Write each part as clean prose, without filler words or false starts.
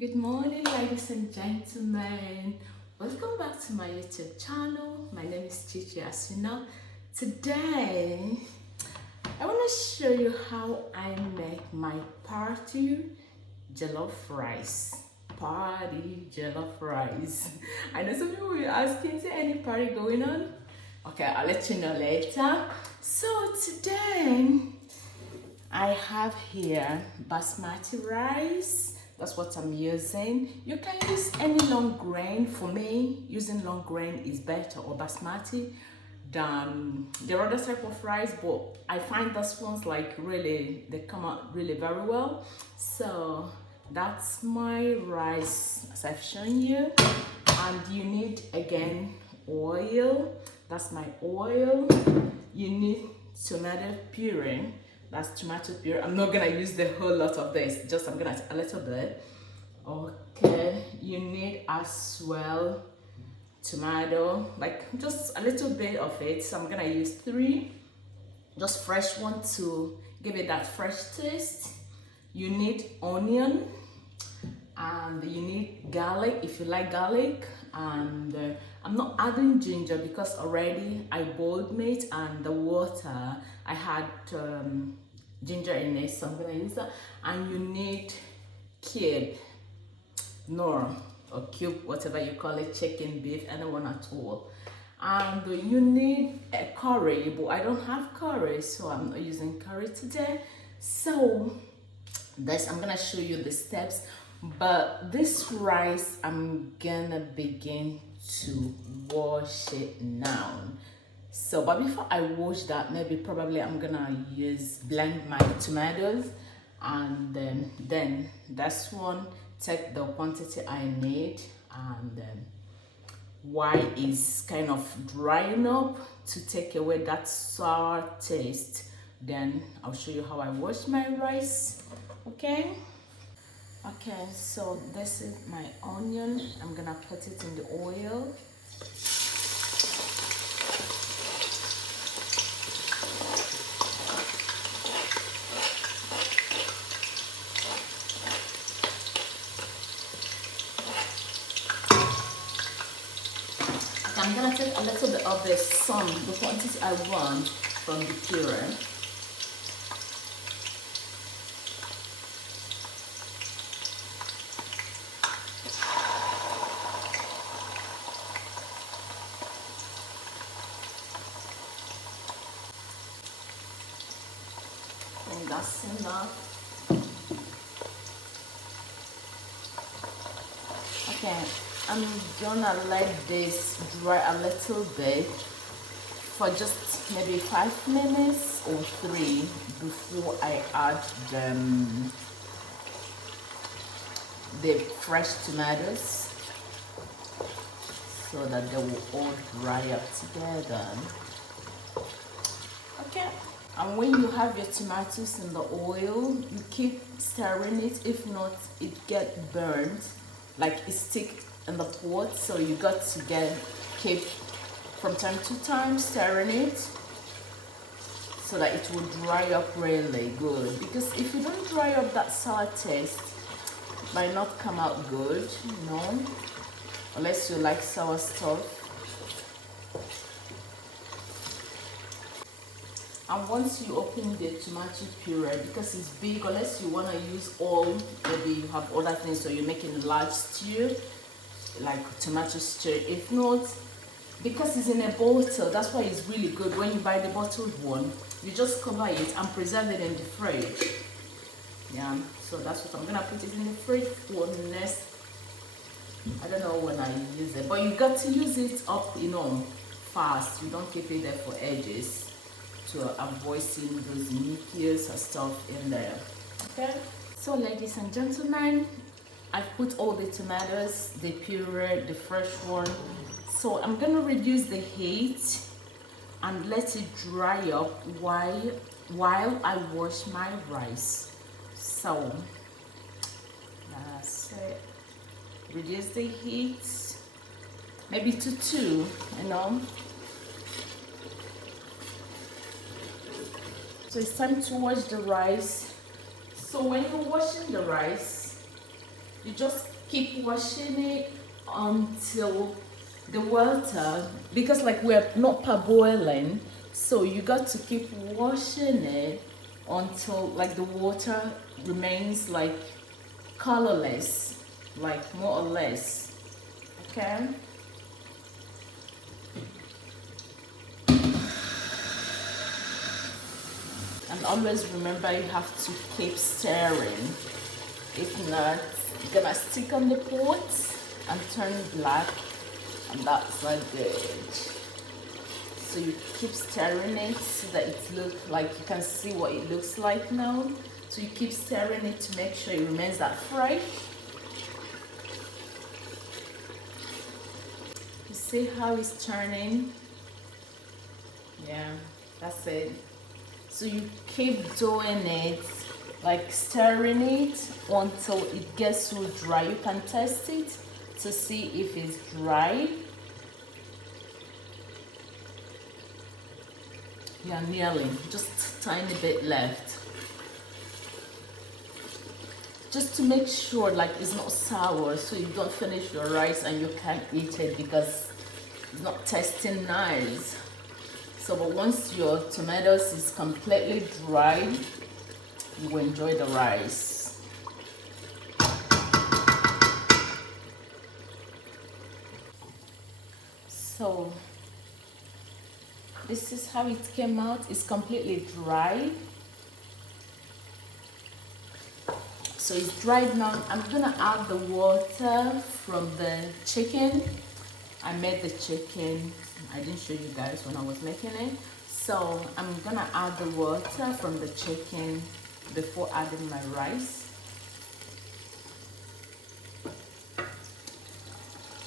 Good morning, ladies and gentlemen. Welcome back to my YouTube channel. My name is Chichi, as you know. Today, I want to show you how I make my party jollof rice. Party jollof rice. I know some people will ask, is there any party going on? Okay, I'll let you know later. So today, I have here basmati rice. That's what I'm using. You can use any long grain. For me, using long grain is better, or basmati, than the other type of rice, but I find this one's like really, they come out really very well. So that's my rice as I've shown you. And you need, again, oil. That's my oil. You need tomato puree. That's tomato puree. I'm not gonna use the whole lot of this, just I'm gonna add a little bit. Okay, you need as well tomato, like just a little bit of it. So I'm gonna use 3, just fresh one to give it that fresh taste. You need onion, and you need garlic if you like garlic. And I'm not adding ginger because already I boiled meat and the water I had ginger in it, so I'm gonna use that. And you need cube, nor or cube, whatever you call it, chicken, beef, anyone at all. And you need a curry, but I don't have curry, so I'm not using curry today. So this, I'm gonna show you the steps. But this rice, I'm gonna begin to wash it now. So, but before I wash that, probably I'm gonna blend my tomatoes, and then that's one, take the quantity I need, and while it's kind of drying up to take away that sour taste, then I'll show you how I wash my rice. Okay, so this is my onion. I'm gonna put it in the oil. I'm gonna take a little bit of the quantity I want from the puree. And that's enough. Okay, I'm gonna let this dry a little bit for just maybe 5 minutes or 3 before I add the fresh tomatoes, so that they will all dry up together. Okay, and when you have your tomatoes in the oil, you keep stirring it. If not, it gets burnt, like it stick in the pot. So you got to keep from time to time stirring it, so that it will dry up really good. Because if you don't dry up, that sour taste might not come out good, unless you like sour stuff. And once you open the tomato puree, because it's big, unless you want to use all, maybe you have other things, so you're making a large stew, like tomato stew. If not, because it's in a bottle, that's why it's really good. When you buy the bottled one, you just cover it and preserve it in the fridge. Yeah, so that's what I'm gonna put it in the fridge for next, I don't know when I use it, but you got to use it up, fast. You don't keep it there for ages, to avoid seeing those mucus and stuff in there. Okay, so ladies and gentlemen, I've put all the tomatoes, the puree, the fresh one. So I'm gonna reduce the heat and let it dry up while I wash my rice. So that's it. Reduce the heat, maybe to 2, So it's time to wash the rice. So when you're washing the rice, You just keep washing it until the water, because like we're not parboiling, so you got to keep washing it until like the water remains like colorless, like more or less. Okay. And always remember you have to keep stirring. If not, it's gonna stick on the pot and turn black, and that's not good. So you keep stirring it so that it looks like, you can see what it looks like now. So you keep stirring it to make sure it remains that fresh. You see how it's turning? Yeah, that's it. So you keep doing it, like stirring it until it gets so dry. You can test it to see if it's dry. Yeah, nearly, just a tiny bit left. Just to make sure like it's not sour, so you don't finish your rice and you can't eat it because it's not tasting nice. So but once your tomatoes is completely dry, you will enjoy the rice. So this is how it came out. It's completely dry. So it's dried now. I'm gonna add the water from the chicken. I made the chicken. I didn't show you guys when I was making it. So I'm gonna add the water from the chicken before adding my rice.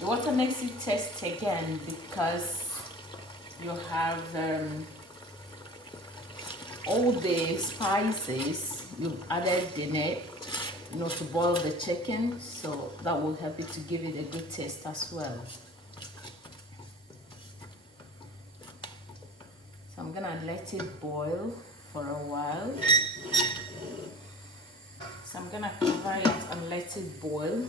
The water makes it taste again because you have all the spices you've added in it, you know, to boil the chicken, so that will help it to give it a good taste as well. So I'm gonna let it boil for a while. So I'm gonna cover it and let it boil.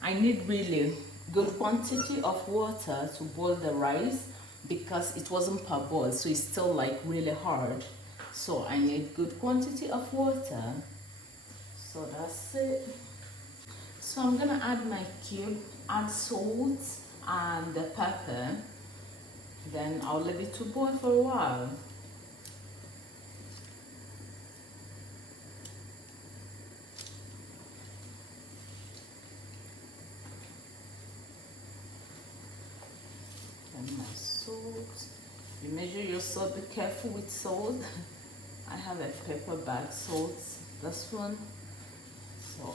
I need really good quantity of water to boil the rice because it wasn't parboiled, so it's still like really hard. So I need good quantity of water. So that's it. So I'm gonna add my cube, add salt and the pepper. Then I'll leave it to boil for a while. And my salt. You measure your salt, be careful with salt. I have a pepper bag salt, this one. So,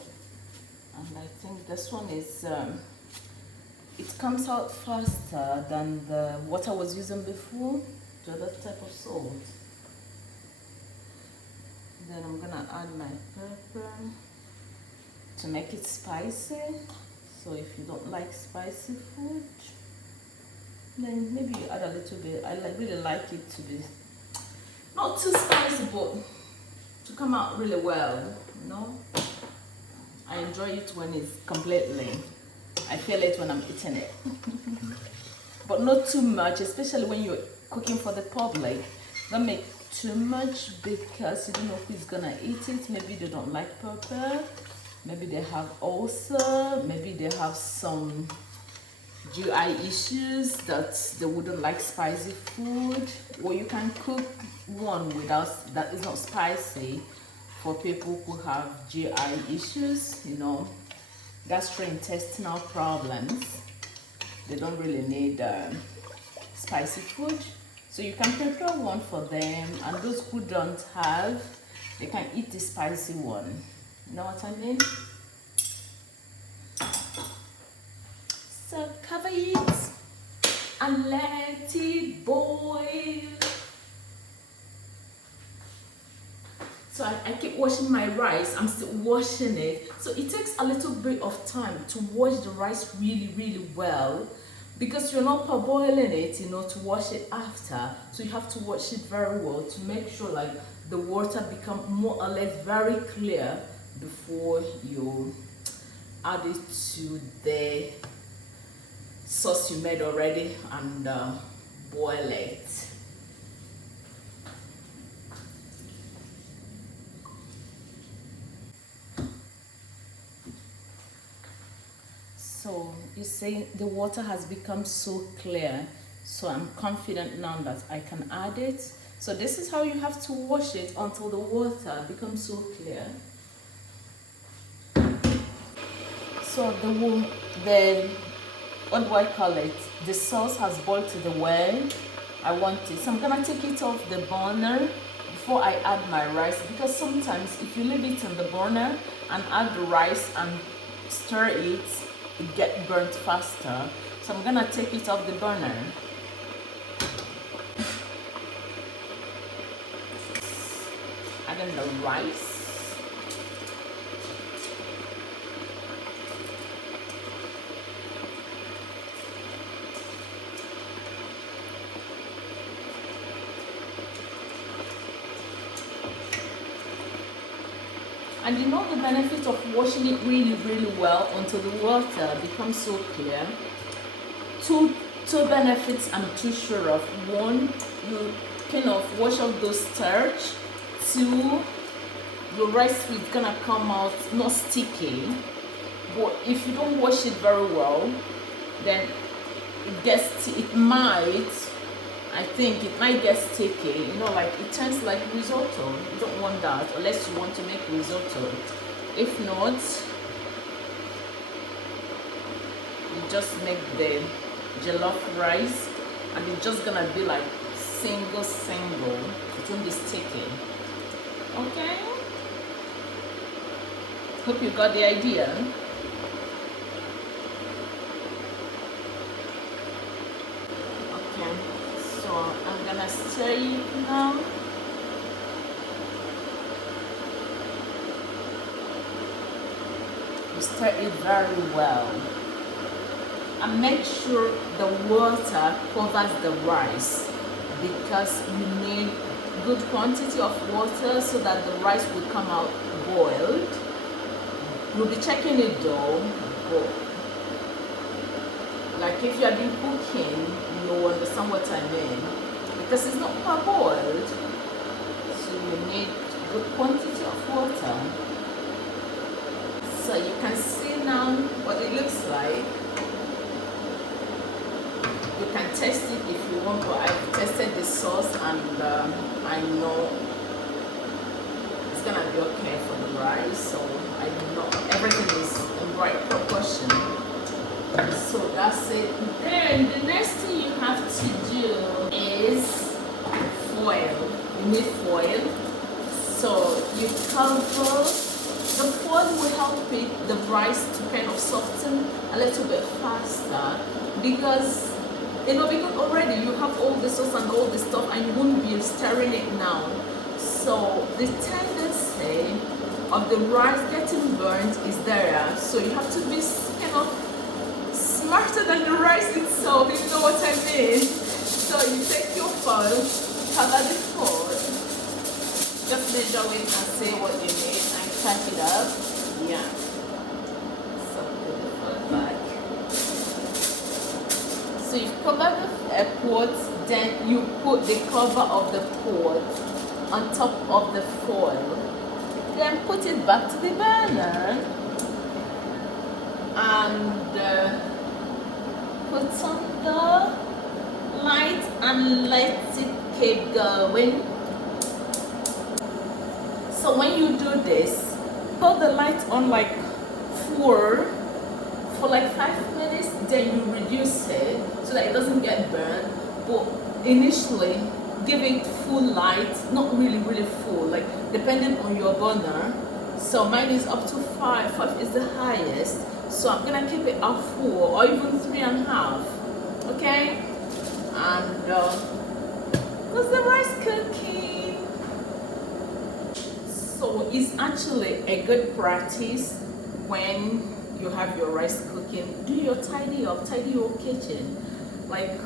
and I think this one is, it comes out faster than the what I was using before, the other type of salt. Then I'm gonna add my pepper to make it spicy. So if you don't like spicy food, then maybe you add a little bit. I really like it to be not too spicy, but to come out really well, you know. I enjoy it when it's completely, I feel it when I'm eating it. But not too much, especially when you're cooking for the public. Don't make too much because you don't know who's gonna eat it. Maybe they don't like pepper, maybe they have ulcer, maybe they have some GI issues that they wouldn't like spicy food. Or you can cook one without, that is not spicy, for people who have GI issues, you know, gastrointestinal problems. They don't really need spicy food. So you can prepare one for them, and those who don't have, they can eat the spicy one. You know what I mean? So cover it and let it boil. So I keep washing my rice. I'm still washing it. So it takes a little bit of time to wash the rice really, really well, because you're not parboiling it, you know, to wash it after. So you have to wash it very well to make sure like the water become more or less very clear before you add it to the sauce you made already and boil it. So you see the water has become so clear, so I'm confident now that I can add it. So this is how you have to wash it until the water becomes so clear. So the what do I call it? The sauce has boiled to the way I want it. So I'm gonna take it off the burner before I add my rice, because sometimes if you leave it on the burner and add the rice and stir it, it gets burnt faster. So I'm gonna take it off the burner. Add in the rice. And you know the benefit of washing it really, really well until the water becomes so clear. Two benefits I'm too sure of. One, you kind of wash off those starch. Two, your rice is gonna come out not sticky. But if you don't wash it very well, then it might get sticky, you know, like it turns like risotto. You don't want that unless you want to make risotto. If not, you just make the jollof rice and it's just gonna be like single. It won't be sticky. Okay? Hope you got the idea. So I'm gonna stir it now. You stir it very well. And make sure the water covers the rice, because you need good quantity of water so that the rice will come out boiled. You'll be checking it though. Like if you have been cooking, you'll understand what I mean, because it's not parboiled, so you need good quantity of water. So you can see now what it looks like. You can test it if you want, but I've tested the sauce and I know it's gonna be okay for the rice, so I know everything is in right proportion. So that's it. Then the next thing you have to do is foil. You need foil. So you cover, the foil will help the rice to kind of soften a little bit faster, because already you have all the sauce and all the stuff and you won't be stirring it now. So the tendency of the rice getting burnt is there. So you have to be kind of smarter than the rice itself, if you know what I mean. So you take your foil, cover the foil, just measure it and say what you need and cut it up. Yeah. So put the foil back. So you cover the pot, then you put the cover of the pot on top of the foil. Then put it back to the burner and put on the light and let it keep going. So when you do this, put the light on like 4 for like 5 minutes, then you reduce it so that it doesn't get burned. But initially, give it full light, not really full, like depending on your burner. So mine is up to 5 is the highest. So I'm gonna keep it at 4 or even 3.5. Okay? And because the rice cooking. So it's actually a good practice when you have your rice cooking. Do your tidy up, tidy your kitchen. Like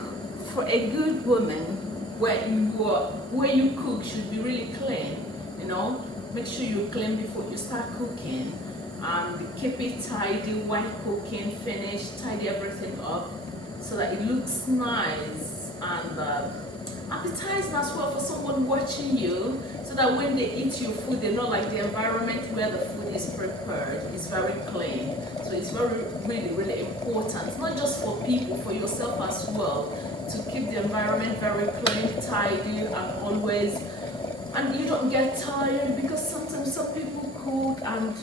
for a good woman, where you cook should be really clean. You know, make sure you clean before you start cooking. and keep it tidy while cooking, finish, tidy everything up so that it looks nice and appetizing as well for someone watching you, so that when they eat your food, they know like the environment where the food is prepared is very clean. So it's very, really important, not just for people, for yourself as well, to keep the environment very clean, tidy, and always, and you don't get tired, because sometimes some people cook and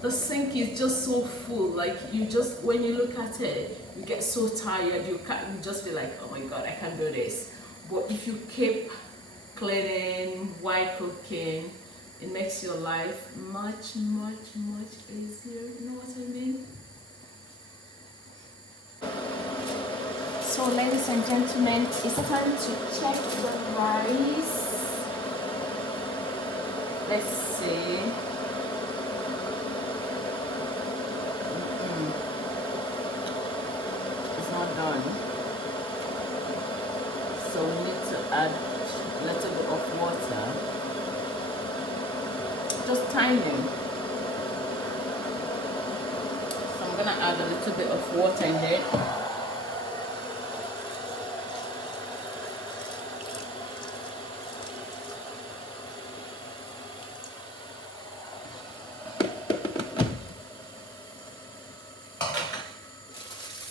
the sink is just so full, like you just, when you look at it, you get so tired, you just be like, oh my god, I can't do this. But if you keep cleaning while cooking, it makes your life much easier, you know what I mean? So ladies and gentlemen, it's time to check the rice. Let's see. It's not done. So we need to add a little bit of water. Just tiny. So I'm gonna add a little bit of water in there.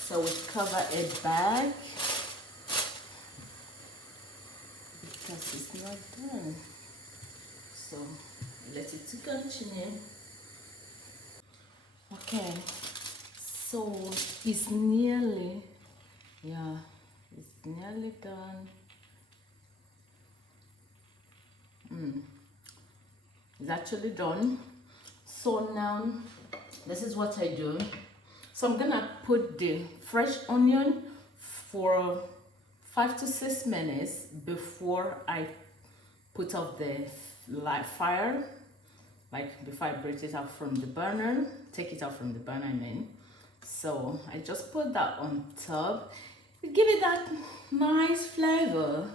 So we cover it back because it's not done. So let it continue. Okay, so it's nearly, yeah, it's nearly done. It's actually done. So now this is what I do. So I'm gonna put the fresh onion for 5 to 6 minutes before I put off the fire, like before I break it out from the burner, take it out from the burner, I mean. So I just put that on top. Give it that nice flavor.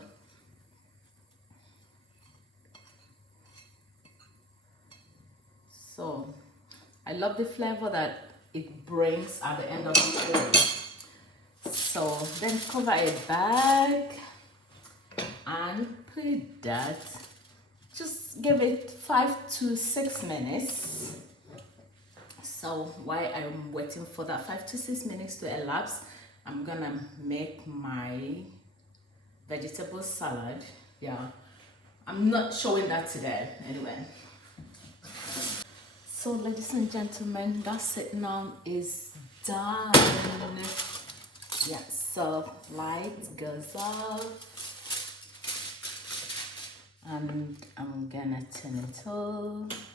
So I love the flavor that it brings at the end of the oil. So then cover it back and put that. Just give it 5 to 6 minutes. So while I'm waiting for that 5 to 6 minutes to elapse, I'm gonna make my vegetable salad. Yeah, I'm not showing that today anyway. So ladies and gentlemen, that's it now, is done. Yeah, so light goes off and I'm gonna turn it off.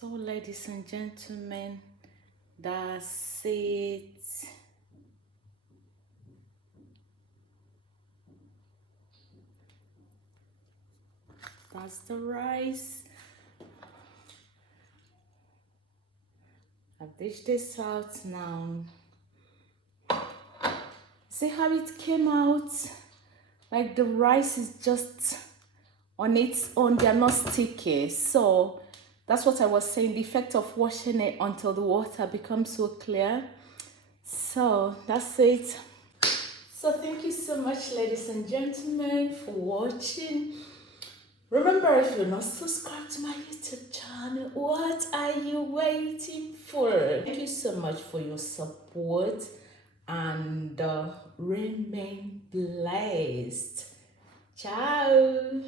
So ladies and gentlemen, that's it. That's the rice. I've dished this out now. See how it came out? Like the rice is just on its own, they're not sticky. So that's what I was saying, the effect of washing it until the water becomes so clear. So that's it. So thank you so much, ladies and gentlemen, for watching. Remember, if you're not subscribed to my YouTube channel, what are you waiting for? Thank you so much for your support and remain blessed. Ciao.